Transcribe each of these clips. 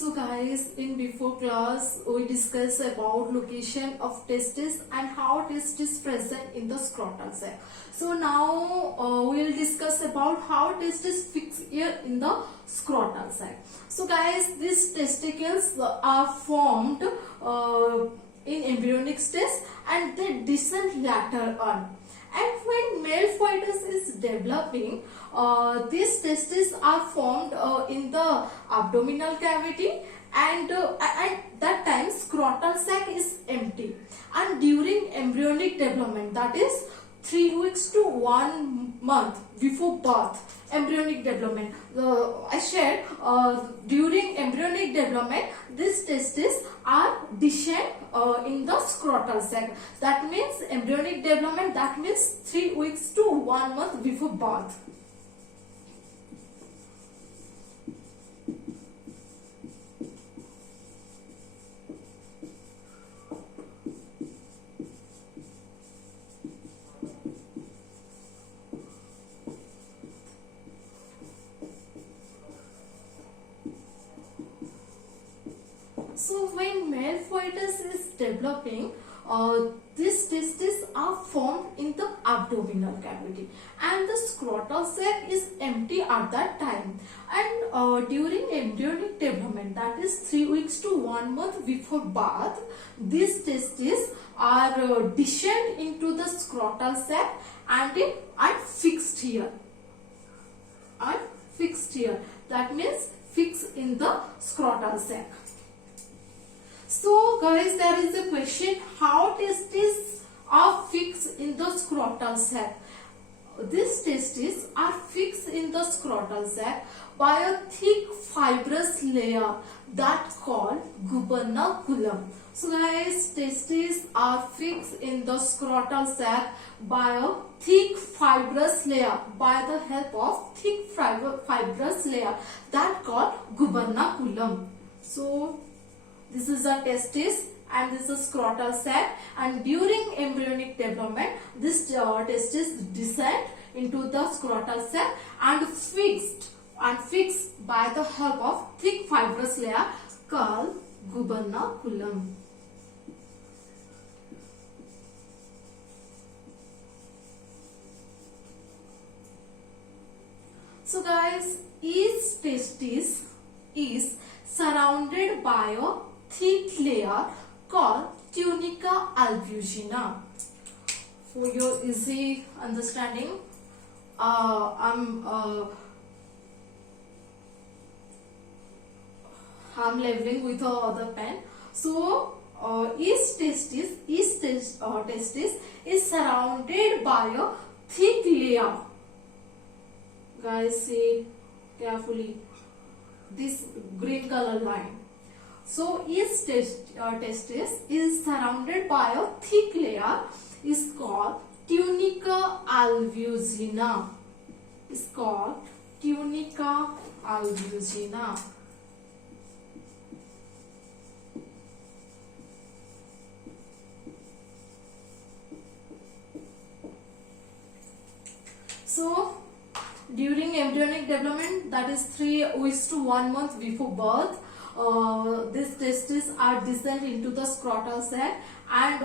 So guys, in before class we discussed about location of testis and how testis present in the scrotal sac. So now we will discuss about how testis fix here in the scrotal sac. So guys, these testicles are formed in embryonic stage and they descend later on. And when male fetus is developing, these testes are formed in the abdominal cavity, and at that time scrotal sac is empty. And during embryonic development, that is 3 weeks to 1 month before birth, embryonic development, I said during embryonic development these testes are descend in the scrotal sac. That means embryonic development, that means 3 weeks to 1 month before birth. So when male fetus is developing, these testes are formed in the abdominal cavity and the scrotal sac is empty at that time. And during embryonic development, that is 3 weeks to 1 month before birth, these testes are descend into the scrotal sac and are fixed here. That means fixed in the scrotal sac. So guys, there is a question, how testes are fixed in the scrotal sac? These testes are fixed in the scrotal sac by a thick fibrous layer that called gubernaculum. So guys, testes are fixed in the scrotal sac by a thick fibrous layer, by the help of thick fibrous layer that called gubernaculum. So this is a testis and this is scrotal sac, and during embryonic development this testis descend into the scrotal sac and fixed by the help of thick fibrous layer called gubernaculum. So guys, each testis is surrounded by a thick layer called tunica albuginea. For your easy understanding, I'm leveling with other pen. So each testis is surrounded by a thick layer. Guys, see carefully this green color line. So each testis is surrounded by a thick layer is called tunica albuginea. Is called tunica albuginea. So during embryonic development, that is 3 weeks to 1 month before birth, these testes are descend into the scrotal sac and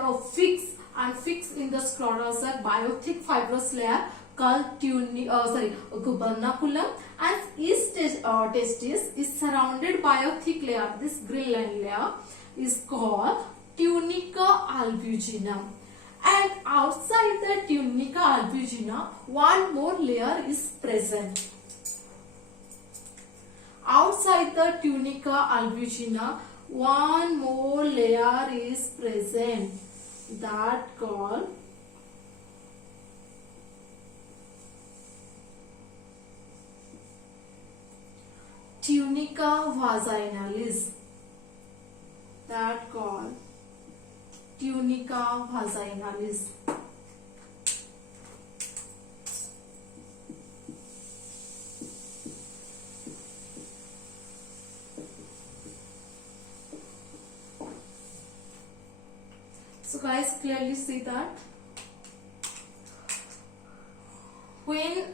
fixed in the scrotal sac by a thick fibrous layer called gubernaculum, and each testis is surrounded by a thick layer. This green line layer is called tunica albuginea. And outside the tunica albuginea, one more layer is present. Outside the tunica albuginea, one more layer is present, that called tunica vaginalis. That called tunica vaginalis. So guys, clearly see that when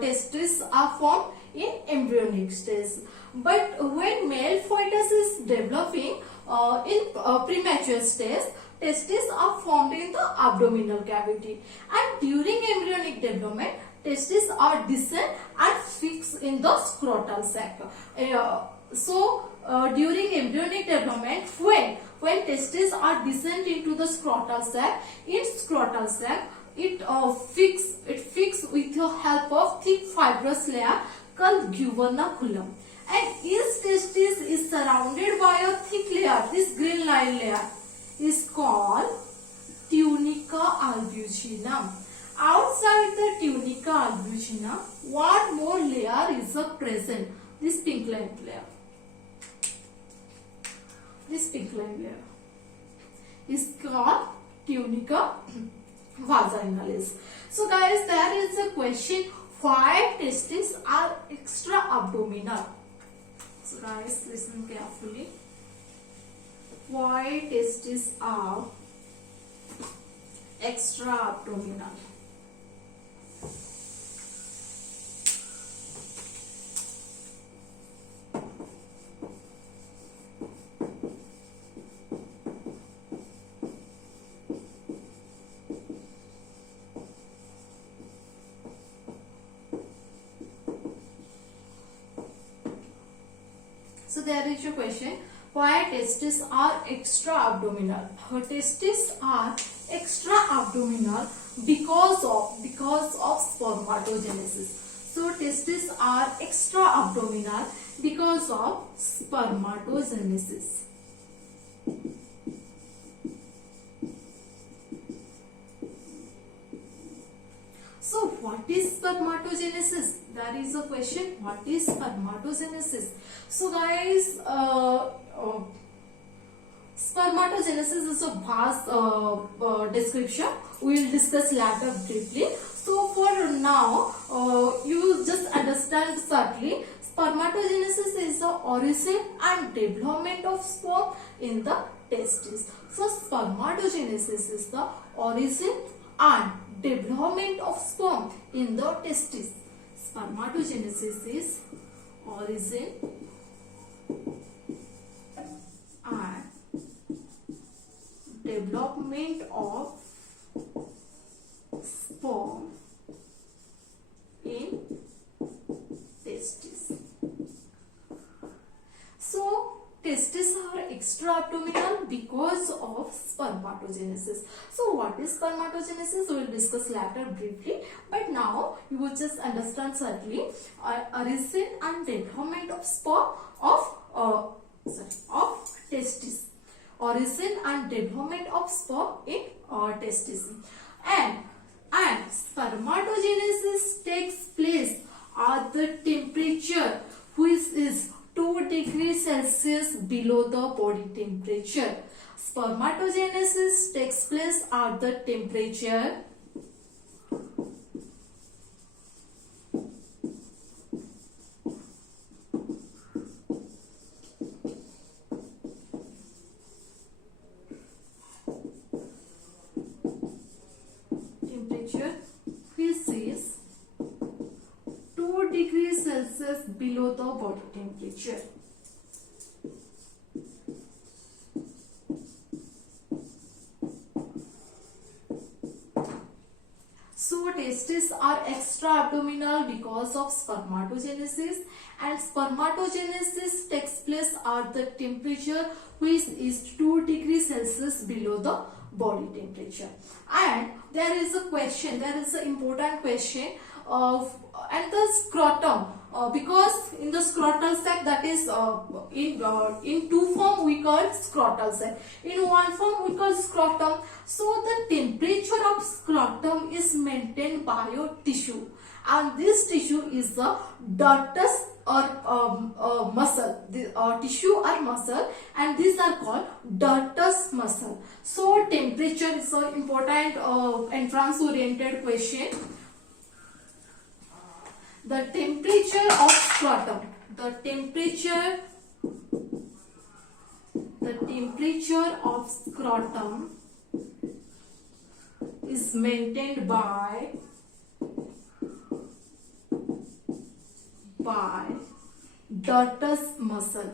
testes are formed in embryonic stage. But when male fetus is developing in premature stage, testes are formed in the abdominal cavity, and during embryonic development, testes are descend and fixed in the scrotal sac. During embryonic development, when testes are descend into the scrotal sac, it fix with the help of thick fibrous layer called gubernaculum, and each testis is surrounded by a thick layer. This green line layer is called tunica albuginum. Outside the tunica albuginum, one more layer is present. This pink line layer. This pink line layer is called tunica vaginalis. So guys, there is a question: why testes are extra abdominal? So guys, listen carefully. Why testes are extra abdominal? So there is your question: why testes are extra abdominal? Her testes are extra abdominal because of spermatogenesis. So testes are extra abdominal because of spermatogenesis. So what is spermatogenesis? That is a question. What is spermatogenesis? So guys, spermatogenesis is a vast description. We will discuss later briefly. So for now, you just understand certainly, spermatogenesis is the origin and development of sperm in the testes. So spermatogenesis is the origin and development of sperm in the testes. Spermatogenesis is origin and development of sperm in testes. So testes are extra abdominal because of spermatogenesis. So what is spermatogenesis? We will discuss later briefly. But now you will just understand certainly origin and development of sperm of testes. Origin and development of sperm in testes. And spermatogenesis takes place at the temperature which is 2 degrees Celsius below the body temperature. Spermatogenesis takes place at the temperature which is 2 degrees Celsius below the body temperature. So testes are extra abdominal because of spermatogenesis, and spermatogenesis takes place at the temperature which is 2 degrees Celsius below the body temperature. And there is a question, there is an important question of and the scrotum, because in the scrotal sac, that is in two form we call scrotal sac, in one form we call scrotum. So the temperature of scrotum is maintained by your tissue, and this tissue is the dartus or muscle, the tissue or muscle, and these are called dartus muscle. So temperature is an important entrance oriented question. The temperature of scrotum, the temperature of scrotum is maintained by by dartus muscle.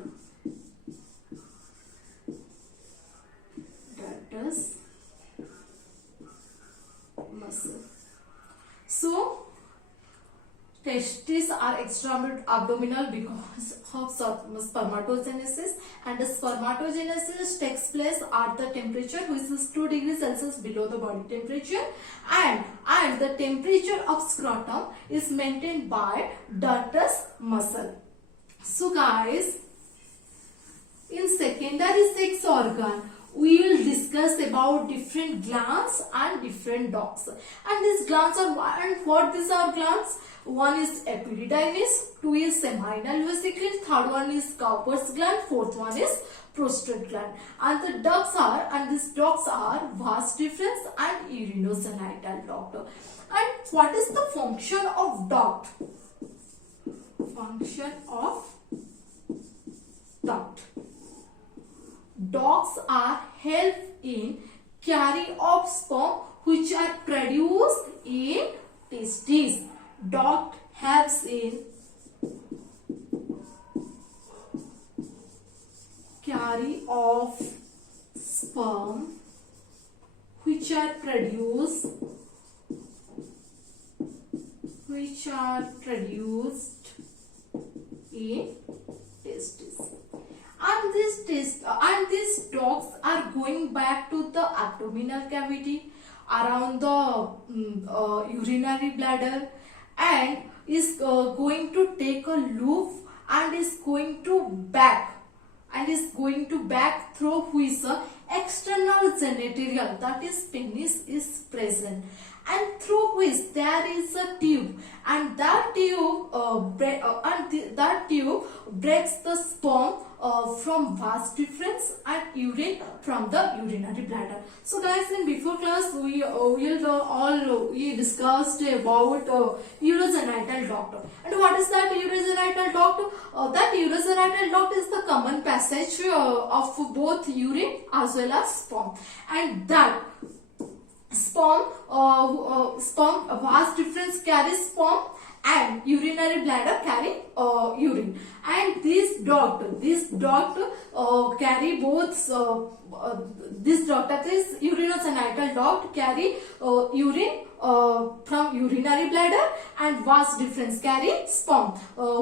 Dartus muscle. So testes are extra-abdominal because of spermatogenesis, and the spermatogenesis takes place at the temperature which is 2 degrees Celsius below the body temperature, and the temperature of scrotum is maintained by dartus muscle. So guys, in secondary sex organ, we will discuss about different glands and different ducts. And these glands are what these are glands? One is epididymis, two is seminal vesicle, third one is Cowper's gland, fourth one is prostate gland. And these ducts are vas deferens and urogenital duct. And what is the function of duct? Function of duct. Ducts are help in carry of sperm which are produced in testes. Duct helps in carry of sperm which are produced in testes. And these ducts are going back to the abdominal cavity around the urinary bladder, and is going to take a loop and is going to back through which external genitalium, that is penis, is present, and through which there is a tube, and that tube breaks the sperm from vas deferens and urine from the urinary bladder. So guys, in before class we discussed about urogenital duct. And what is that urogenital duct? That urogenital duct is the common passage of both urine as well as sperm, and that sperm vas deferens carries sperm and urinary bladder carry urine, and this duct carry both this duct, that is urogenital duct, carry urine from urinary bladder, and vas deferens carry sperm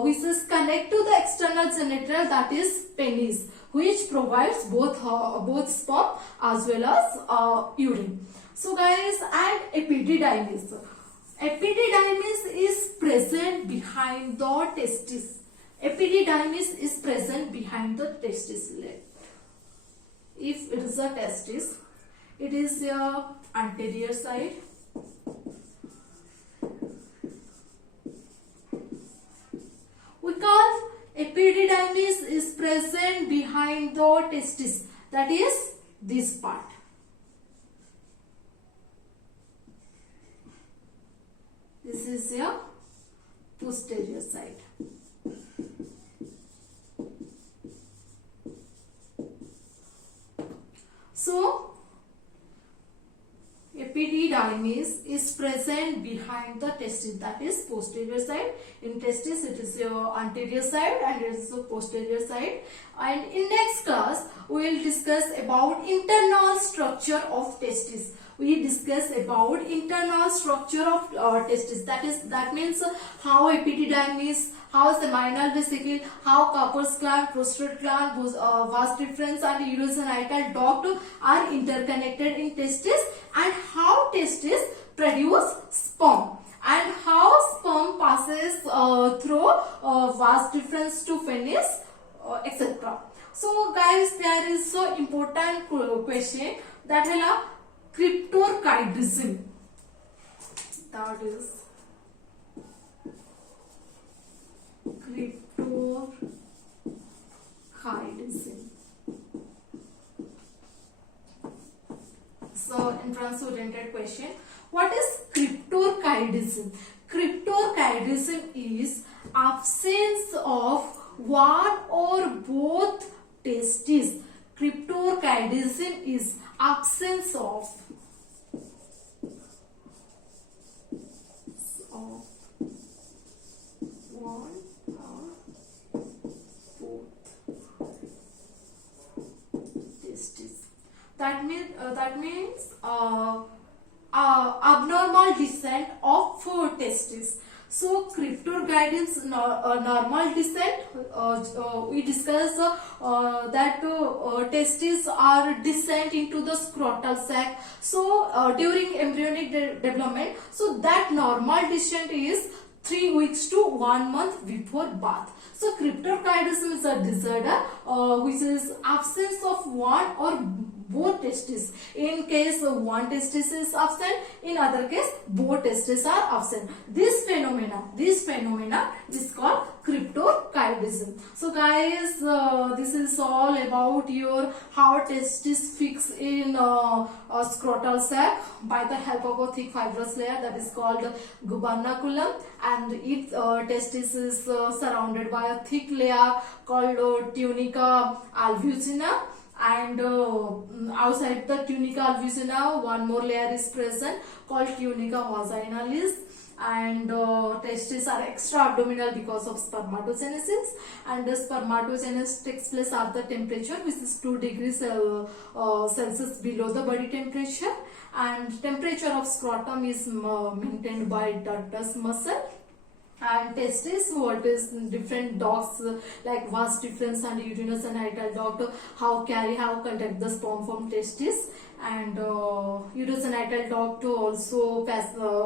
which is connect to the external genital, that is penis, which provides both sperm as well as urine. So guys, and epididymis. Epididymis is present behind the testis. Epididymis is present behind the testis. If it is a testis, it is your anterior side. We call epididymis is present behind the testis, that is this part. This is your posterior side. So epididymis is present behind the testis, that is posterior side. In testis it is your anterior side and it is the posterior side. And in next class we will discuss about internal structure of testis. We discuss about internal structure of testis. That means how epididymis, how seminal vesicle, how Cowper's gland, prostate gland, vas deferens and urogenital duct are interconnected in testis, and how testis produce sperm, and how sperm passes through vas deferens to penis, etc. So guys, there is so important question that is cryptorchidism. That is cryptorchidism. So entrance oriented question. What is cryptorchidism? Cryptorchidism is absence of one or both testes. Cryptorchidism is absence of one That means abnormal descent of testes. So Cryptor guidance normal descent. We discuss that testes are descent into the scrotal sac. So during embryonic development, so that normal descent is 3 weeks to 1 month before birth. So cryptorchidism is a disorder which is absence of one or both testes. In case one testis is absent, in other case both testes are absent. This phenomena is called cryptorchidism. So guys, this is all about your how testis fix in scrotal sac by the help of a thick fibrous layer that is called gubernaculum, and its testis is surrounded by a thick layer called tunica albuginea, and outside the tunica albuginea one more layer is present called tunica vaginalis, and testes are extra abdominal because of spermatogenesis, and the spermatogenesis takes place at the temperature which is 2 degrees Celsius below the body temperature, and temperature of scrotum is maintained by dartos muscle. And testis, what is different dogs like vas deferens and uterus and hiatal duct, how conduct the sperm from testis, and uterus and hiatal duct also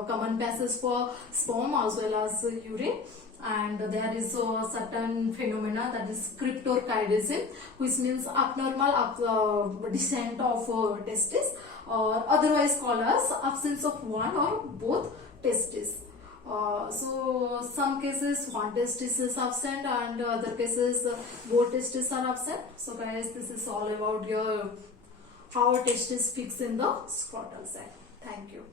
common passes for sperm as well as urine. And there is a certain phenomena that is cryptorchidism, which means abnormal descent of testis, or otherwise called as absence of one or both testes. So some cases one testis is absent and other cases both testes are absent. So guys, this is all about your how testis fix in the scrotal sac. Thank you.